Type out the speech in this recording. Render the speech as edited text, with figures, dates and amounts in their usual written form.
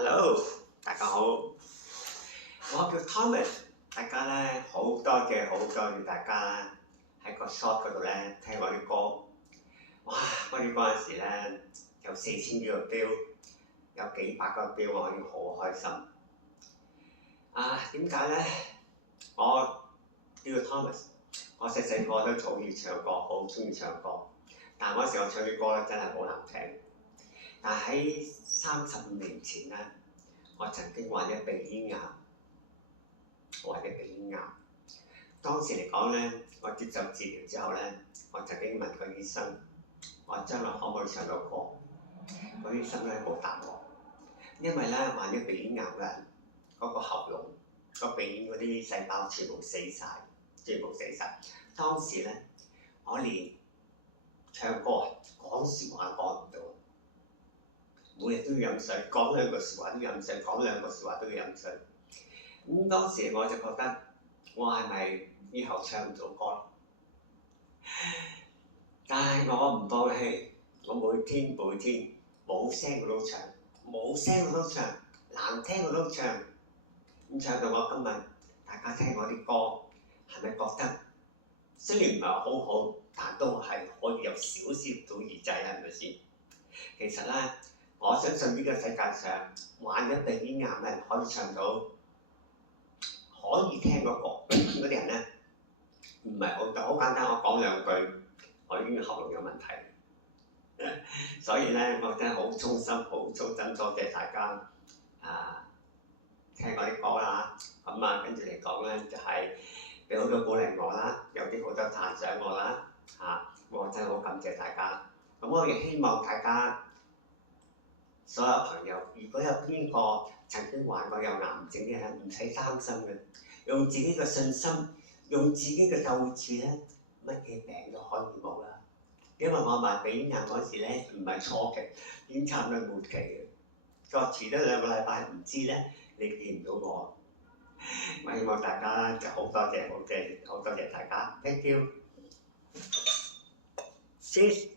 Hello，大家好，我叫 Thomas， 大家咧好多謝大家喺個 shop 嗰度咧聽我啲歌，哇！我哋嗰陣時咧有4000幾個標，有幾百個標，我已經好開心。點解咧？我叫 Thomas， 我細個都好中意唱歌，好中意唱歌，但嗰時我唱啲歌咧真係好難聽。但喺35年前咧，我曾經患咗鼻咽癌。當時嚟講咧，我接受治療之後咧，我曾經問過醫生，我將來可唔可以唱到歌？個醫生咧冇答我，因為咧患咗鼻咽癌嘅嗰個喉嚨、個鼻咽嗰啲細胞全部死晒。當時咧，我連唱歌講説話講唔到。每日都要飲水，講兩句説話都要飲水，講兩句説話都要飲水。當時我就覺得，我係咪以後唱唔到歌？但係我唔放棄，我每天冇聲我都唱，難聽我都唱。唱到我今日，大家聽我啲歌，係咪覺得雖然唔係好好，但都係可以有少少到耳仔，係咪先？其實咧，我相信呢個世界上患咗鼻咽癌嘅人可以唱到，可以聽嗰個嗰啲人咧，唔係好多，好簡單。我講兩句，我已經喉嚨有問題。所以咧，我真係好衷心多謝大家聽我啲歌啦。跟住嚟講咧，就係俾好多鼓勵我啦，有啲好多讚賞我啦。我真係好感謝大家。我亦希望大家所有朋友，如果有邊個曾經患過有癌症嘅人，唔使擔心嘅，用自己嘅信心，用自己嘅鬥志咧，乜嘢病都可以冇啦。因為我患鼻咽癌嗰時咧，唔係初期，已經差唔多末期嘅。再遲多2個禮拜，唔知咧你見唔到我。我希望大家就好多謝大家 ，thank you，cheers。